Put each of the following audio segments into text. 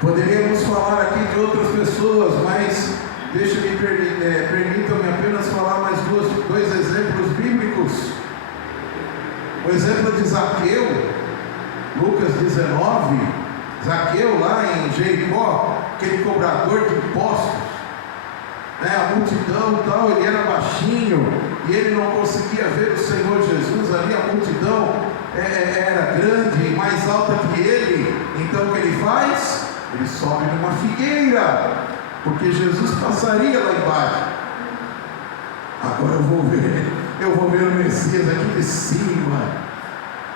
Poderíamos falar aqui de outras pessoas, mas permitam-me apenas falar mais dois exemplos bíblicos. O exemplo de Zaqueu, Lucas 19, Zaqueu lá em Jericó, aquele cobrador de impostos, a multidão e tal, ele era baixinho, e ele não conseguia ver o Senhor Jesus ali, a multidão era grande, mais alta que ele. Então o que ele faz? Ele sobe numa figueira, porque Jesus passaria lá embaixo. Agora eu vou ver o Messias aqui de cima.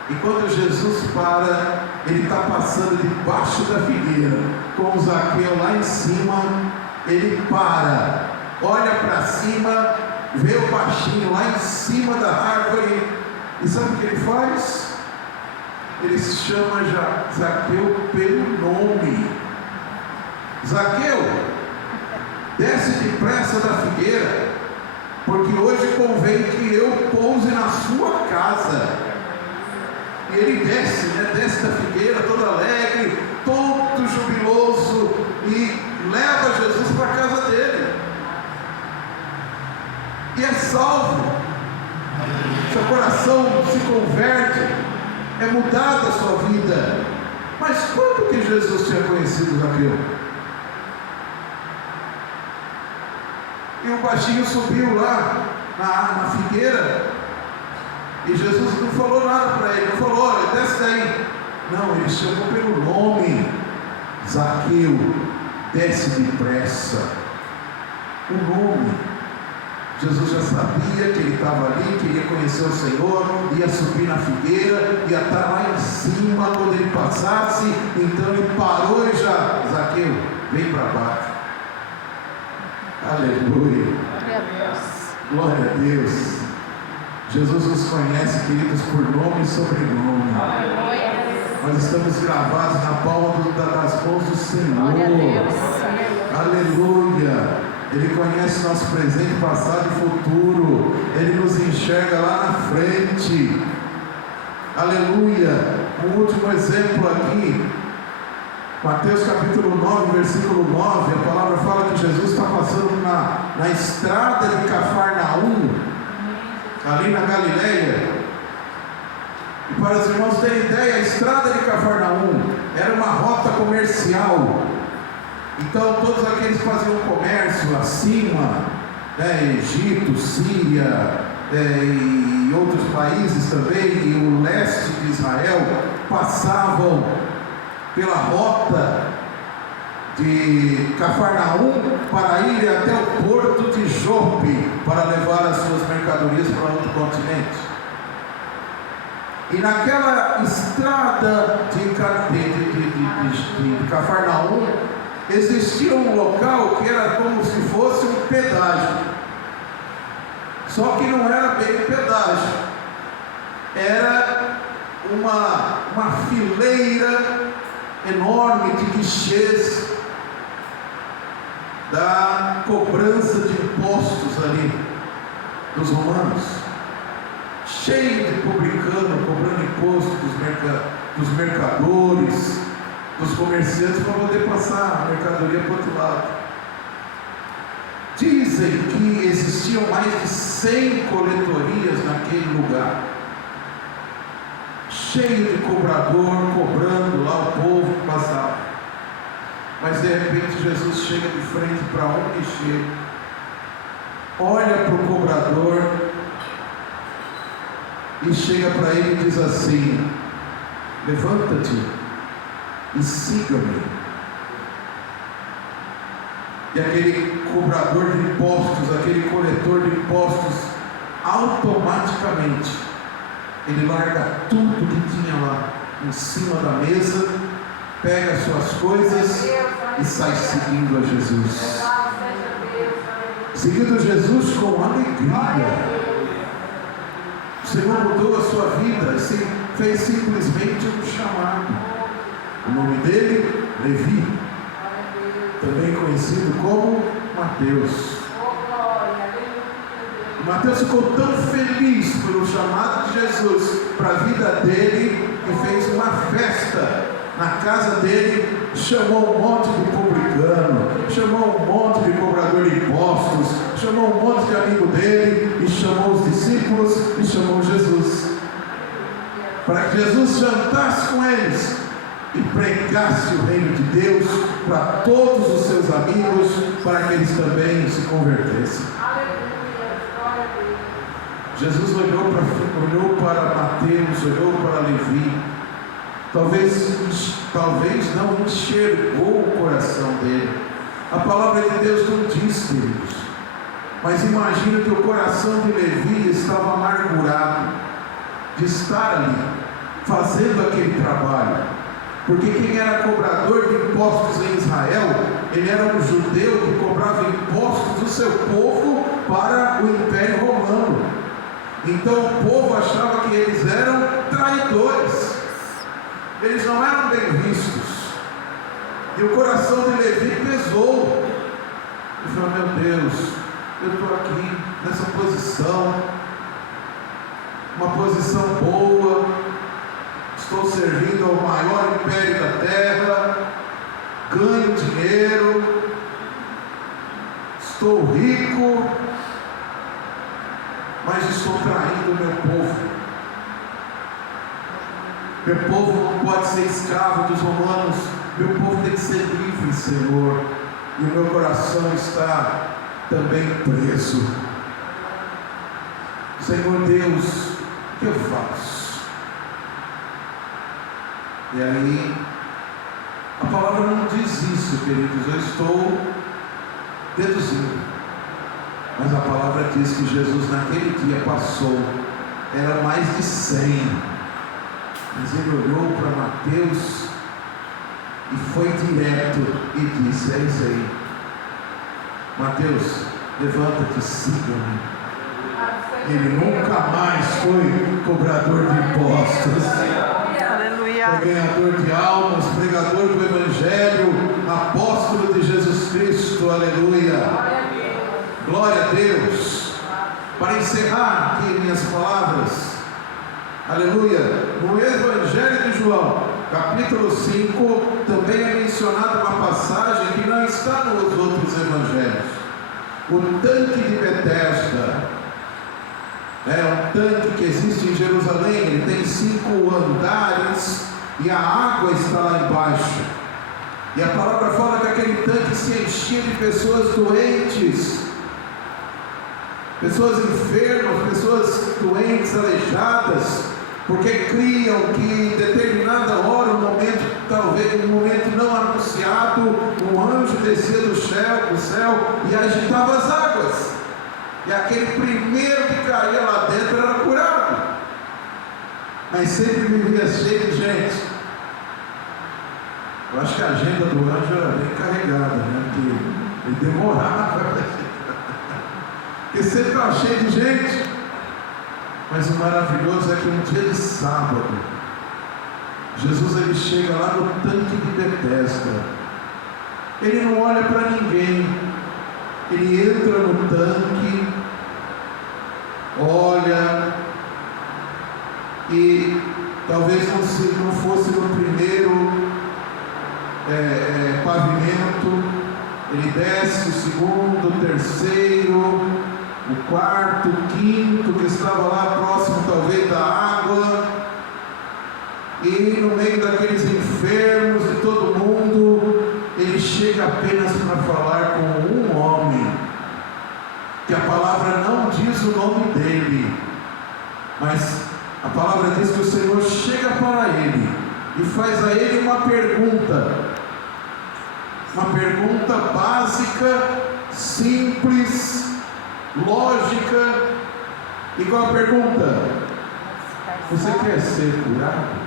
E quando Jesus para, ele está passando debaixo da figueira, com o Zaqueu lá em cima. Ele para, olha para cima, vê o baixinho lá em cima da árvore, e sabe o que ele faz? Ele chama Zaqueu pelo nome. Zaqueu, desce depressa da figueira, porque hoje convém que eu pouse na sua casa. E ele desce, desce da figueira todo alegre, todo jubiloso, e leva Jesus para a casa dele, e é salvo. Seu coração se converte, é mudada a sua vida. Mas quando que Jesus tinha conhecido Zaqueu? E o baixinho subiu lá na figueira, e Jesus não falou nada para ele, não falou: olha, desce daí. Não, ele chamou pelo nome: Zaqueu, desce depressa. O nome. Jesus já sabia que ele estava ali, queria conhecer o Senhor, ia subir na figueira, ia estar lá em cima quando ele passasse. Então ele parou e já: Zaqueu, vem para baixo. Aleluia. Glória a Deus. Jesus nos conhece, queridos, por nome e sobrenome. Nós estamos gravados na palma das mãos do Senhor. Aleluia. Ele conhece nosso presente, passado e futuro. Ele nos enxerga lá na frente. Aleluia. Um último exemplo aqui, Mateus capítulo 9, versículo 9. A palavra fala que Jesus está passando na estrada de Cafarnaum, ali na Galileia. E para os irmãos terem ideia, a estrada de Cafarnaum era uma rota comercial. Então todos aqueles que faziam comércio acima, Egito, Síria, e outros países também, e o leste de Israel, passavam pela rota de Cafarnaum para ir até o porto de Jope, para levar as suas mercadorias para outro continente. E naquela estrada de Cafarnaum existia um local que era como se fosse um pedágio. Só que não era bem um pedágio, era uma fileira enorme de guichês da cobrança de impostos ali dos romanos, cheio de publicano cobrando imposto dos mercadores, dos comerciantes, para poder passar a mercadoria para o outro lado. Dizem que existiam mais de 100 coletorias naquele lugar, cheio de cobrador, cobrando lá o povo que passava. Mas de repente Jesus chega de frente para um guichê, olha para o cobrador e chega para ele e diz assim: levanta-te e siga-me. E aquele cobrador de impostos, aquele coletor de impostos, automaticamente ele larga tudo que tinha lá em cima da mesa, pega as suas coisas e sai seguindo a Jesus. Seguindo Jesus com alegria. O Senhor mudou a sua vida, fez simplesmente um chamado. O nome dele, Levi, também conhecido como Mateus. Mateus ficou tão feliz pelo chamado de Jesus para a vida dele, que fez uma festa Na casa dele, chamou um monte de publicano, chamou um monte de cobrador de impostos, chamou um monte de amigo dele, e chamou os discípulos, e chamou Jesus, para que Jesus jantasse com eles, e pregasse o reino de Deus para todos os seus amigos, para que eles também se convertessem. Jesus olhou para Mateus, olhou para Levi, talvez não enxergou o coração dele. A palavra de Deus não diz, queridos, mas imagina que o coração de Levi estava amargurado de estar ali, fazendo aquele trabalho, porque quem era cobrador de impostos em Israel, ele era um judeu que cobrava impostos do seu povo para o Império Romano. Então o povo achava que eles eram traidores, eles não eram bem vistos, e o coração de Levi pesou. Ele falou: meu Deus, eu estou aqui nessa posição, uma posição boa, estou servindo ao maior império da terra, ganho dinheiro, estou rico, mas estou traindo o meu povo. Meu povo não pode ser escravo dos romanos, meu povo tem que ser livre, Senhor, e o meu coração está também preso. Senhor Deus, o que eu faço? E aí, a palavra não diz isso, queridos, eu estou deduzindo, mas a palavra diz que Jesus naquele dia passou, era mais de 100, mas ele olhou para Mateus e foi direto e disse: é isso aí, Mateus, levanta-te, siga-me. Ele nunca mais foi cobrador de impostos, foi ganhador de almas, pregador do Evangelho, apóstolo de Jesus Cristo, aleluia, glória a Deus. Para encerrar aqui minhas palavras, aleluia, no Evangelho de João, capítulo 5, também é mencionada uma passagem que não está nos outros evangelhos. O tanque de Betesda é um tanque que existe em Jerusalém, ele tem 5 andares e a água está lá embaixo. E a palavra fala que aquele tanque se enchia de pessoas doentes, pessoas enfermas, pessoas doentes, aleijadas, porque criam que em determinada hora, talvez um momento não anunciado, um anjo descia do céu e agitava as águas, e aquele primeiro que caía lá dentro era curado, mas sempre vivia cheio de gente. Eu acho que a agenda do anjo era bem carregada, né? Porque ele demorava porque sempre estava cheio de gente. Mas o maravilhoso é que um dia de sábado, Jesus ele chega lá no tanque de Betesda. Ele não olha para ninguém, ele entra no tanque, olha, e talvez não fosse no primeiro pavimento, ele desce o segundo, o terceiro, o quarto, o quinto, que estava lá próximo talvez da água, e no meio daqueles enfermos e todo mundo, ele chega apenas para falar com um homem, que a palavra não diz o nome dele, mas a palavra diz que o Senhor chega para ele e faz a ele uma pergunta básica, simples, lógica. E qual a pergunta? Você quer ser curado?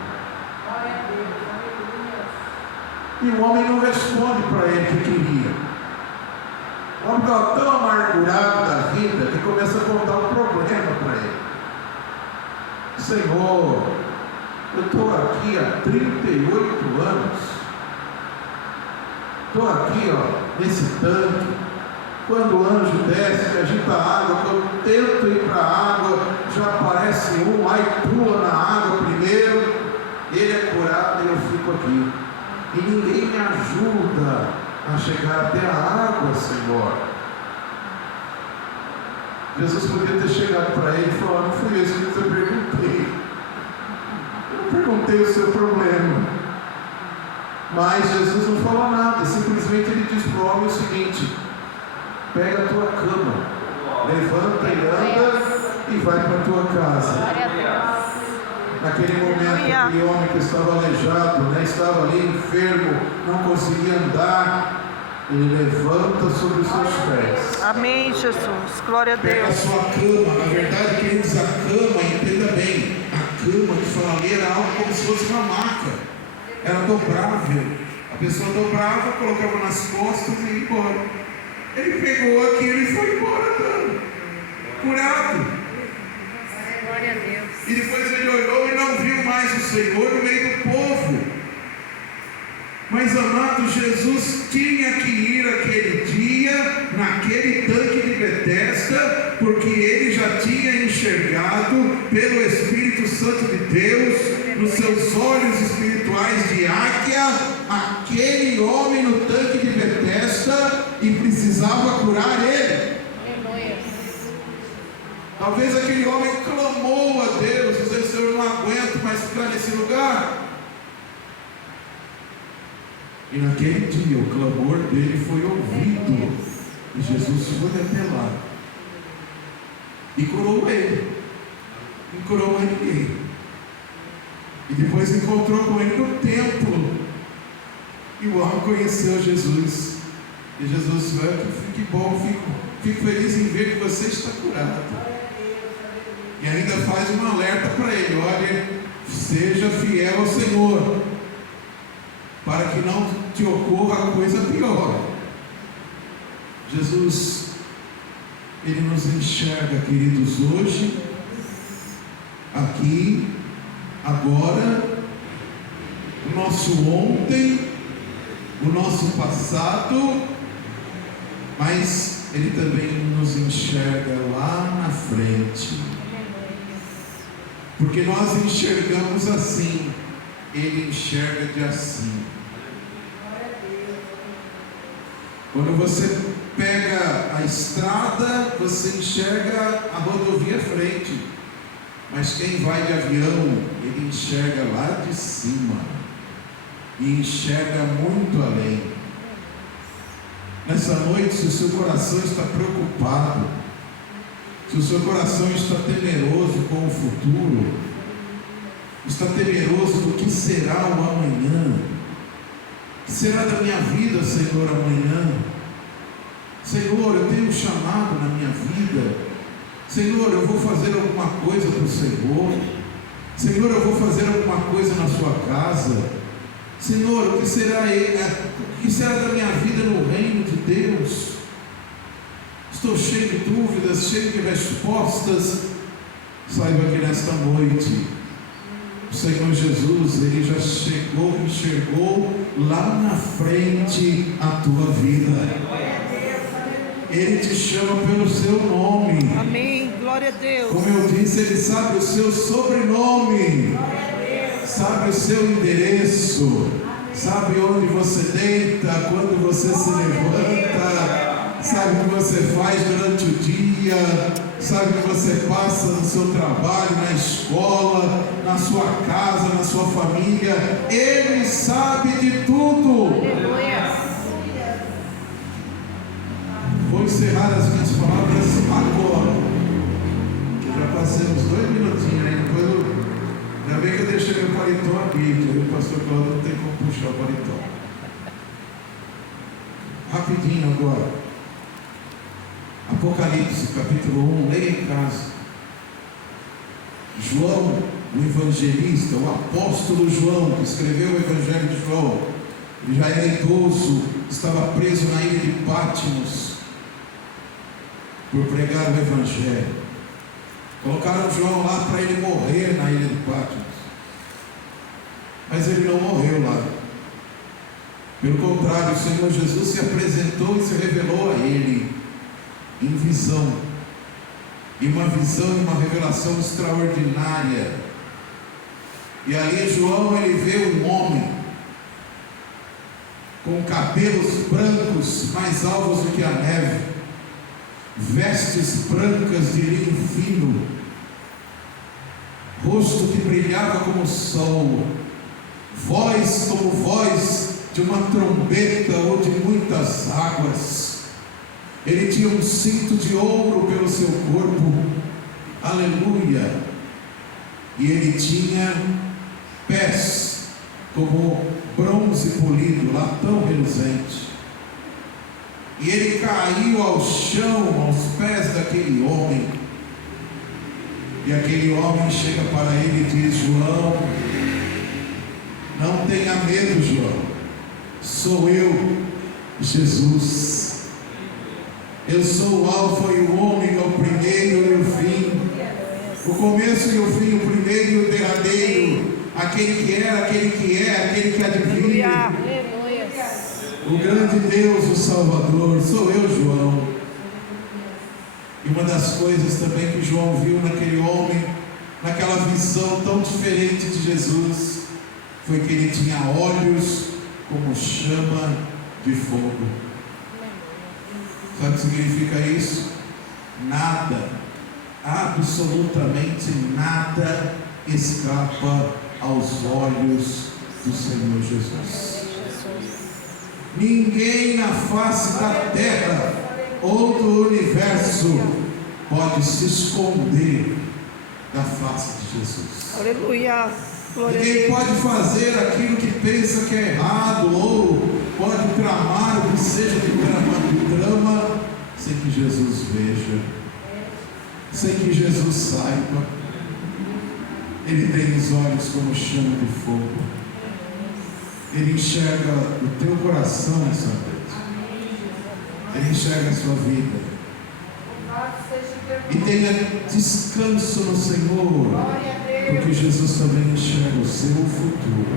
E o homem não responde para ele que queria. O homem estava tão amargurado da vida que começa a contar um problema para ele. Senhor, eu estou aqui há 38 anos, estou aqui nesse tanque. Quando o anjo desce, agita a água, quando eu tento ir para a água, já aparece um, aí pula na água primeiro, ele é curado e eu fico aqui. E ninguém me ajuda a chegar até a água, Senhor. Jesus podia ter chegado para ele e falado: não foi isso que eu perguntei. Eu não perguntei o seu problema. Mas Jesus não falou nada, simplesmente ele diz para o homem o seguinte: pega a tua cama, levanta e anda e vai para a tua casa. Naquele momento, aquele homem que estava aleijado, estava ali enfermo, não conseguia andar, ele levanta sobre os seus pés. Amém, Jesus. Glória a Deus. Pega a sua cama. Na verdade, queridos, a cama, entenda bem, a cama que fala ali era algo como se fosse uma maca. Era dobrável. A pessoa dobrava, colocava nas costas e ia embora. Ele pegou aquilo e foi embora andando, curado. Glória a Deus. E depois ele olhou e não viu mais o Senhor no meio do povo. Mas, amado, Jesus tinha que ir aquele dia, naquele tanque de Betesda, porque ele já tinha enxergado pelo Espírito Santo de Deus, nos seus olhos espirituais de águia, aquele homem no tanque de Betesda, e precisava curar ele. Talvez aquele homem clamou a Deus, dizendo: Senhor, eu não aguento mais ficar nesse lugar. E naquele dia o clamor dele foi ouvido, e Jesus foi até lá e curou ele, e curou mais ninguém. E depois encontrou com ele no templo, e o homem conheceu Jesus. E Jesus falou: que bom, fico feliz em ver que você está curado. E ainda faz um alerta para ele: olha, seja fiel ao Senhor, para que não te ocorra coisa pior. Jesus, ele nos enxerga, queridos, hoje, aqui, agora, o nosso ontem, o nosso passado, mas ele também nos enxerga lá na frente. Porque nós enxergamos assim, ele enxerga de assim. Quando você pega a estrada, você enxerga a rodovia à frente. Mas quem vai de avião, ele enxerga lá de cima. E enxerga muito além. Nessa noite, se o seu coração está preocupado, se o seu coração está temeroso com o futuro, está temeroso do que será o amanhã, o que será da minha vida, Senhor, amanhã? Senhor, eu tenho um chamado na minha vida. Senhor, eu vou fazer alguma coisa para o Senhor. Senhor, eu vou fazer alguma coisa na sua casa. Senhor, o que será da minha vida no reino de Deus? Estou cheio de dúvidas, cheio de respostas. Saiba que nesta noite o Senhor Jesus, ele já chegou, enxergou lá na frente a tua vida. Ele te chama pelo seu nome. Amém. Glória a Deus. Como eu disse, ele sabe o seu sobrenome, sabe o seu endereço, sabe onde você deita, quando você se levanta, sabe o que você faz durante o dia, sabe o que você passa no seu trabalho, na escola, na sua casa, na sua família. Ele sabe de tudo. Vou encerrar as minhas palavras agora, que já passei uns 2 minutinhos aí. Depois ainda bem que eu deixei meu paletó aqui, que o pastor Cláudio não tem como puxar o paletó. Rapidinho agora. Apocalipse, capítulo 1, leia em casa. João, o evangelista, o apóstolo João, que escreveu o evangelho de João, ele já era idoso, estava preso na ilha de Patmos por pregar o evangelho. Colocaram João lá para ele morrer na ilha de Patmos, mas ele não morreu lá. Pelo contrário, o Senhor Jesus se apresentou e se revelou a ele em visão, e uma visão e uma revelação extraordinária. E ali João, ele vê um homem com cabelos brancos mais alvos do que a neve, vestes brancas de linho fino, rosto que brilhava como o sol, voz como voz de uma trombeta ou de muitas águas. Ele tinha um cinto de ouro pelo seu corpo, aleluia, e ele tinha pés como bronze polido, latão reluzente. E ele caiu ao chão, aos pés daquele homem. E aquele homem chega para ele e diz: João, não tenha medo, João, sou eu, Jesus. Eu sou o alfa e o ômega, o primeiro e o fim, o começo e o fim, o primeiro e o derradeiro, aquele que era, aquele que é, aquele que adivinha, o grande Deus, o Salvador. Sou eu, João. E uma das coisas também que João viu naquele homem, naquela visão tão diferente de Jesus, foi que ele tinha olhos como chama de fogo. Sabe o que significa isso? Nada, absolutamente nada escapa aos olhos do Senhor Jesus. Ninguém na face da terra ou do universo pode se esconder da face de Jesus. Aleluia. Ninguém pode fazer aquilo que pensa que é errado, ou pode tramar o que seja que trama, sem que Jesus veja, sem que Jesus saiba. Ele tem os olhos como chama de fogo. Ele enxerga o teu coração nessa noite. Ele enxerga a sua vida. E tenha descanso no Senhor, porque Jesus também enxerga o seu futuro.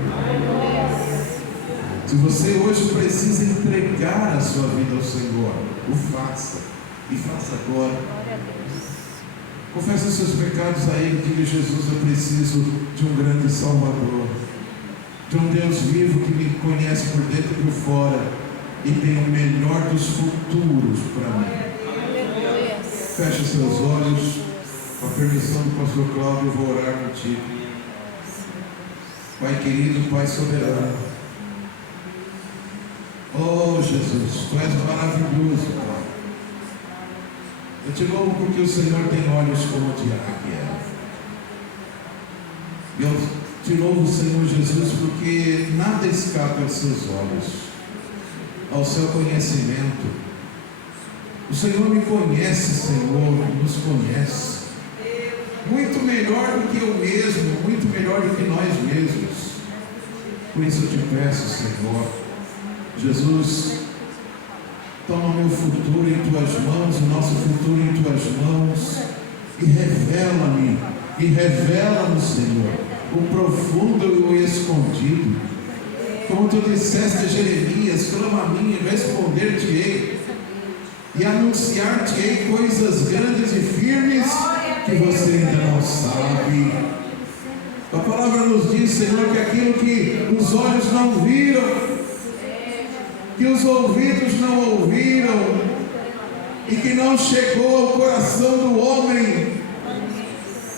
Se você hoje precisa entregar a sua vida ao Senhor, o faça, e faça agora. Confesse os seus pecados a Ele, diga: Jesus, eu preciso de um grande Salvador, de um Deus vivo que me conhece por dentro e por fora, e tem o melhor dos futuros para mim. Feche seus olhos, com a permissão do pastor Cláudio, eu vou orar contigo. Pai querido, Pai soberano, oh Jesus, Tu és maravilhoso, Pai. Eu te louvo porque o Senhor tem olhos como de águia. E eu te louvo, Senhor Jesus, porque nada escapa aos seus olhos, ao seu conhecimento. O Senhor me conhece, Senhor, nos conhece, muito melhor do que eu mesmo, muito melhor do que nós mesmos. Por isso eu te peço, Senhor, Jesus, toma meu futuro em Tuas mãos, o nosso futuro em Tuas mãos, e revela-nos, Senhor, o profundo e o escondido. Como Tu disseste a Jeremias: clama a mim e responder-te-ei, e anunciar-te-ei coisas grandes e firmes que você ainda não sabe. A palavra nos diz, Senhor, que aquilo que os olhos não viram, que os ouvidos não ouviram, e que não chegou ao coração do homem,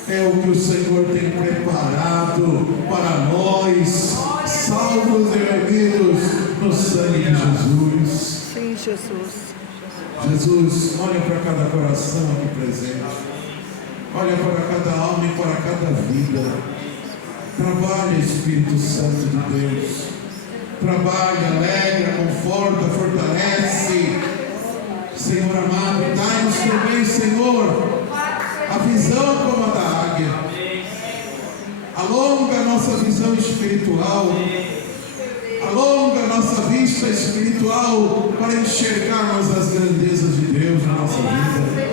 é o que o Senhor tem preparado para nós, salvos e remidos no sangue de Jesus. Sim, Jesus. Jesus, olha para cada coração aqui presente, olha para cada alma e para cada vida. Trabalha, Espírito Santo de Deus, trabalha, alegra, conforta, fortalece. Senhor amado, dai-nos também, Senhor, a visão como a da águia. Alonga a nossa visão espiritual, alonga a nossa vista espiritual para enxergarmos as grandezas de Deus na nossa vida.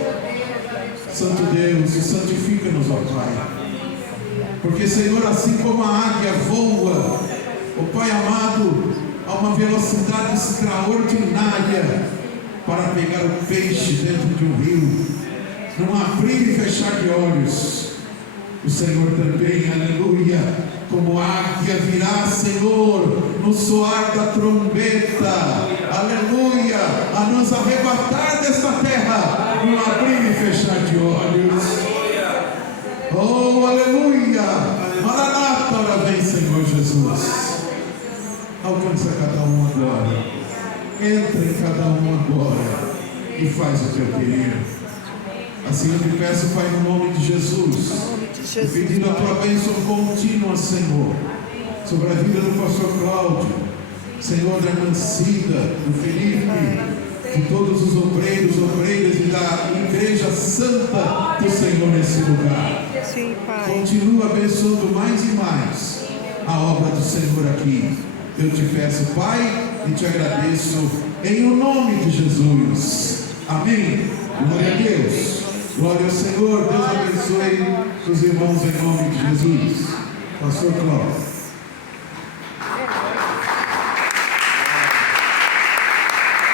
Santo Deus, santifica-nos, ó Pai, porque, Senhor, assim como a águia voa, ó Pai amado, a uma velocidade extraordinária para pegar o peixe dentro de um rio, num abrir e fechar de olhos, o Senhor também, aleluia, como águia virá, Senhor, no soar da trombeta, aleluia, a nos arrebatar desta terra, no abrir e fechar de olhos. Oh, aleluia, Maranata, ora vem, Senhor Jesus. Alcança cada um agora, entra em cada um agora e faz o teu querer. Assim eu te peço, Pai, no nome de Jesus, pedindo a tua bênção contínua, Senhor, sobre a vida do pastor Cláudio, Senhor, da irmã Cida, do Felipe, de todos os obreiros, obreiras e da Igreja Santa do Senhor nesse lugar. Sim, Pai. Continua abençoando mais e mais a obra do Senhor aqui. Eu te peço, Pai, e te agradeço em o nome de Jesus. Amém. Glória a Deus. Glória ao Senhor. Deus abençoe os irmãos em nome de Jesus. Pastor Cláudio.